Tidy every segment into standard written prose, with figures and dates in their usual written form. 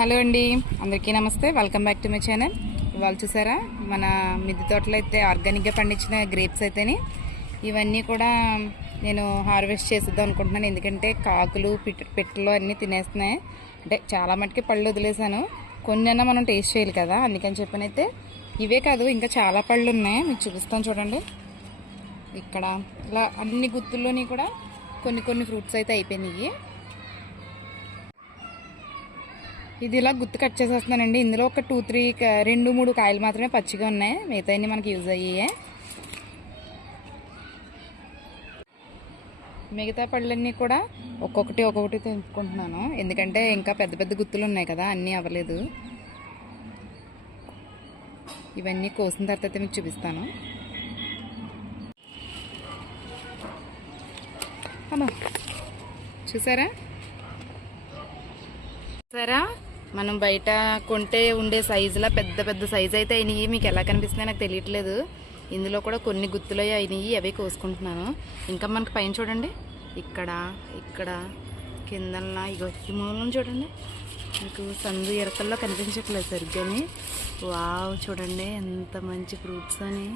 Hello అండి, అందరికీ నమస్తే. Welcome back to my channel. ఇవాళ చూసారా మన మిద్దె తోటలో అయితే ఆర్గానిక్గా పండించిన గ్రేప్స్ అయితేనే ఇవన్నీ కూడా నేను హార్వెస్ట్ చేసేద్దాం అనుకుంటున్నాను. ఎందుకంటే కాకులు పిట్టలు అన్నీ తినేస్తున్నాయి. అంటే చాలా మటుకి పళ్ళు వదిలేసాను, కొన్ని మనం టేస్ట్ చేయాలి కదా, అందుకని చెప్పనైతే ఇవే కాదు ఇంకా చాలా పళ్ళు ఉన్నాయి, మీకు చూపిస్తాను చూడండి. ఇక్కడ ఇలా అన్ని గుత్తుల్లోని కూడా కొన్ని కొన్ని ఫ్రూట్స్ అయితే అయిపోయినాయి. ఇది ఇలా గుర్తు కట్ చేసేస్తున్నానండి. ఇందులో ఒక 2-3 కాయలు మాత్రమే పచ్చిగా ఉన్నాయి, మిగతా అన్ని మనకి యూజ్ అయ్యాయి. మిగతా పళ్ళన్నీ కూడా ఒక్కొక్కటి తెంపుకుంటున్నాను, ఎందుకంటే ఇంకా పెద్ద పెద్ద గుత్తులు ఉన్నాయి కదా, అన్నీ అవ్వలేదు. ఇవన్నీ కోసిన తర్వాత మీకు చూపిస్తాను. అమ్మా చూసారా మనం బయట కొంటే ఉండే సైజులా పెద్ద పెద్ద సైజు అయితే అయినాయి. మీకు ఎలా కనిపిస్తున్నాయి నాకు తెలియట్లేదు. ఇందులో కూడా కొన్ని గుత్తులు అయినాయి, అవి కోసుకుంటున్నాను. ఇంకా మనకి పైన చూడండి, ఇక్కడ కిందన ఇగో ఈ మూలం చూడండి, మీకు సందు ఎరకల్లో కనిపించట్లేదు సరిగ్గాని. వావ్ చూడండి ఎంత మంచి ఫ్రూట్స్ అని.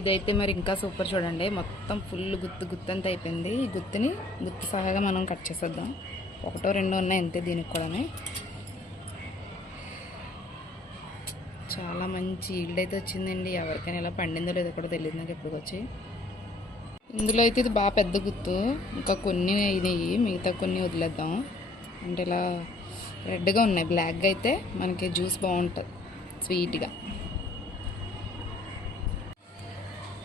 ఇదైతే మరి ఇంకా సూపర్ చూడండి, మొత్తం ఫుల్ గుత్తు అంతా అయిపోయింది. ఈ గుత్తు సహాగా మనం కట్ చేసేద్దాం. 1-2 ఉన్నాయి అంతే. దీనికి కూడా చాలా మంచి ఈల్డ్ అయితే వచ్చిందండి. ఎవరికైనా ఇలా పండిందో లేదో కూడా తెలియదు నాకు ఎప్పుడు వచ్చి. ఇందులో అయితే ఇది బాగా పెద్ద గుత్తు, ఇంకా కొన్ని అయినాయి, మిగతా కొన్ని వదిలేద్దాం. అంటే ఇలా రెడ్గా ఉన్నాయి, బ్లాక్గా అయితే మనకి జ్యూస్ బాగుంటుంది స్వీట్గా.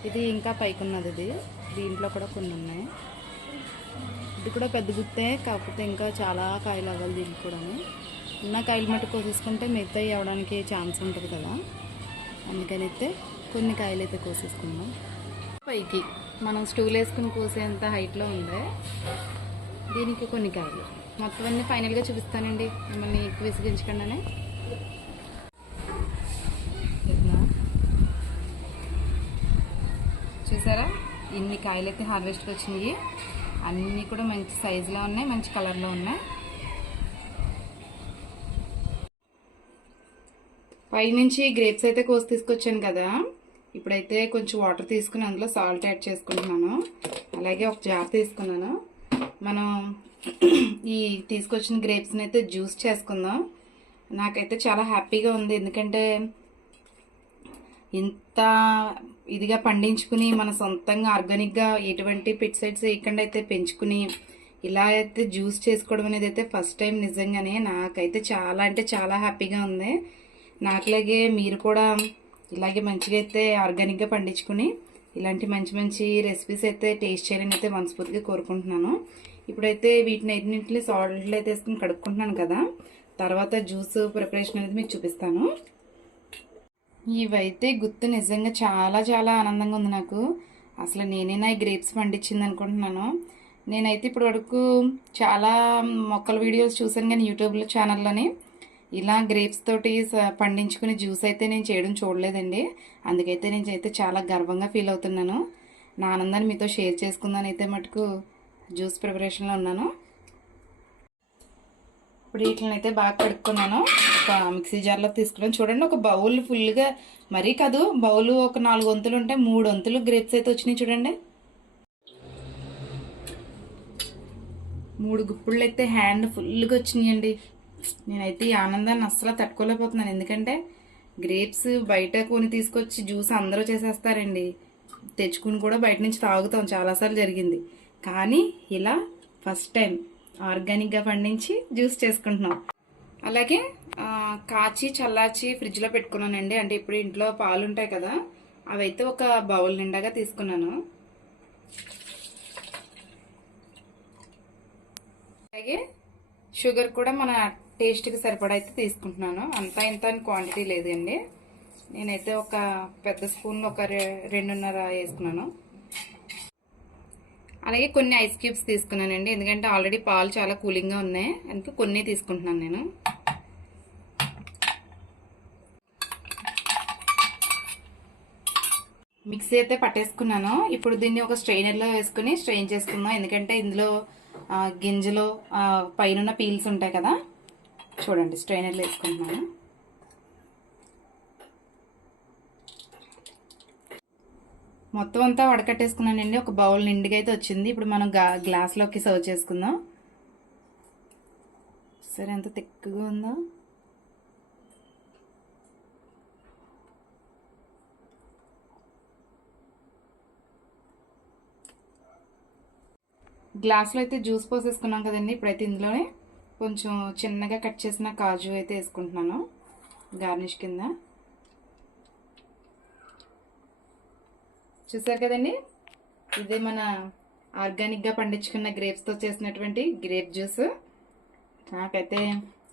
ఇది ఇంకా పైకి ఉన్నది, దీంట్లో కూడా కొన్ని ఉన్నాయి. ఇది కూడా పెద్ద గుత్తే, కాకపోతే ఇంకా చాలా కాయలు అవ్వాలి దీనికి కూడా. ఉన్న కాయలు మట్టు కోసేసుకుంటే మిగతా అవ్వడానికి ఛాన్స్ ఉంటుంది కదా, అందుకని అయితే కొన్ని కాయలు అయితే కోసేసుకుందాం. పైకి మనం స్టూల్ వేసుకుని కోసేంత హైట్లో ఉంది. దీనికి కొన్ని కాయలు మొత్తం అన్నీ ఫైనల్గా చూపిస్తానండి, మిమ్మల్ని ఎక్కువ విసిగించకుండానే. చూసారా ఇన్ని కాయలు అయితే హార్వెస్ట్కి వచ్చినాయి. అన్నీ కూడా మంచి సైజులో ఉన్నాయి, మంచి కలర్లో ఉన్నాయి. పైనుంచి గ్రేప్స్ అయితే కోసి తీసుకొచ్చాను కదా, ఇప్పుడైతే కొంచెం వాటర్ తీసుకుని అందులో సాల్ట్ యాడ్ చేసుకుంటున్నాను. అలాగే ఒక జార్ తీసుకున్నాను. మనం ఈ తీసుకొచ్చిన గ్రేప్స్ని అయితే జ్యూస్ చేసుకుందాం. నాకైతే చాలా హ్యాపీగా ఉంది, ఎందుకంటే ఇంత ఇదిగా పండించుకుని మన సొంతంగా ఆర్గానిక్గా ఎటువంటి పెస్టిసైడ్స్ వేయకుండా అయితే పెంచుకుని ఇలా అయితే జ్యూస్ చేసుకోవడం అనేది అయితే ఫస్ట్ టైం. నిజంగానే నాకైతే చాలా అంటే చాలా హ్యాపీగా ఉంది. నాకులాగే మీరు కూడా ఇలాగే మంచిగా అయితే ఆర్గానిక్గా పండించుకుని ఇలాంటి మంచి మంచి రెసిపీస్ అయితే టేస్ట్ చేయాలని అయితే మనస్ఫూర్తిగా కోరుకుంటున్నాను. ఇప్పుడైతే వీటిని అన్నింటినీ సాల్ట్లో అయితే వేసుకుని కడుక్కుంటున్నాను కదా, తర్వాత జ్యూస్ ప్రిపరేషన్ అనేది మీకు చూపిస్తాను. ఇవైతే గుర్తు నిజంగా చాలా చాలా ఆనందంగా ఉంది నాకు. అసలు నేనేనా ఈ గ్రేప్స్ పండించింది అనుకుంటున్నాను. నేనైతే ఇప్పటి వరకు చాలా మొక్కల వీడియోస్ చూసాను, కానీ యూట్యూబ్లో ఛానల్లోని ఇలా గ్రేప్స్ తోటి పండించుకుని జ్యూస్ అయితే నేను చేయడం చూడలేదండి. అందుకైతే నేనైతే చాలా గర్వంగా ఫీల్ అవుతున్నాను. నా ఆనందాన్ని మీతో షేర్ చేసుకుందాని అయితే మటుకు జ్యూస్ ప్రిపరేషన్లో ఉన్నాను. ఇప్పుడు వీటిని అయితే బాగా కడుక్కున్నాను. ఒక మిక్సీ జార్లో తీసుకున్నాను. చూడండి, ఒక బౌల్ ఫుల్గా, మరీ కాదు, బౌల్ ఒక 4 వంతులు ఉంటే 3 వంతులు గ్రేప్స్ అయితే వచ్చినాయి చూడండి. 3 గుప్పుళ్ళు అయితే హ్యాండ్ ఫుల్గా వచ్చినాయండి. నేనైతే ఈ ఆనందాన్ని అస్సలు తట్టుకోలేకపోతున్నాను, ఎందుకంటే గ్రేప్స్ బయట కొని తీసుకొచ్చి జ్యూస్ అందరూ చేసేస్తారండి. తెచ్చుకుని కూడా బయట నుంచి తాగుతాం, చాలాసార్లు జరిగింది. కానీ ఇలా ఫస్ట్ టైం ఆర్గానిక్గా పండించి జ్యూస్ చేసుకుంటున్నాం. అలాగే కాచి చల్లార్చి ఫ్రిడ్జ్లో పెట్టుకున్నానండి. అంటే ఇప్పుడు ఇంట్లో పాలు ఉంటాయి కదా, అవైతే ఒక బౌల్ నిండాగా తీసుకున్నాను. అలాగే షుగర్ కూడా మన టేస్ట్కి సరిపడా అయితే తీసుకుంటున్నాను. అంతా ఇంత అని క్వాంటిటీ లేదండి. నేనైతే ఒక పెద్ద స్పూన్ ఒక 2.5 వేసుకున్నాను. అలాగే కొన్ని ఐస్ క్యూబ్స్ తీసుకున్నానండి, ఎందుకంటే ఆల్రెడీ పాలు చాలా కూలింగ్గా ఉన్నాయి, అందుకే కొన్ని తీసుకుంటున్నాను నేను. మిక్సీ అయితే పట్టేసుకున్నాను. ఇప్పుడు దీన్ని ఒక స్ట్రైనర్లో వేసుకుని స్ట్రెయిన్ చేసుకుందాం, ఎందుకంటే ఇందులో గింజలో పైన పీల్స్ ఉంటాయి కదా, చూడండి స్ట్రైనర్లో వేసుకుంటున్నాను. మొత్తం అంతా వడకట్టేసుకున్నానండి. ఒక బౌల్ నిండుగా అయితే వచ్చింది. ఇప్పుడు మనం గ్లాస్లోకి సర్వ్ చేసుకుందాం. సరే ఎంత తిక్కుగా ఉందో. గ్లాస్లో అయితే జ్యూస్ పోసేసుకున్నాం కదండి. ఇప్పుడైతే ఇందులోనే కొంచెం చిన్నగా కట్ చేసిన కాజు అయితే వేసుకుంటున్నాను గార్నిష్ కింద. చూసారు కదండి, ఇదే మన ఆర్గానిక్గా పండించుకున్న గ్రేప్స్తో చేసినటువంటి గ్రేప్ జ్యూస్. నాకైతే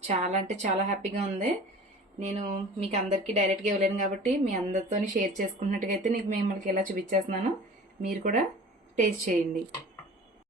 చాలా అంటే చాలా హ్యాపీగా ఉంది. నేను మీకు అందరికీ డైరెక్ట్గా ఇవ్వలేను కాబట్టి మీ అందరితో షేర్ చేసుకున్నట్టుగా అయితే నీకు మిమ్మల్ని ఇలా చూపించేస్తున్నాను. మీరు కూడా టేస్ట్ చేయండి.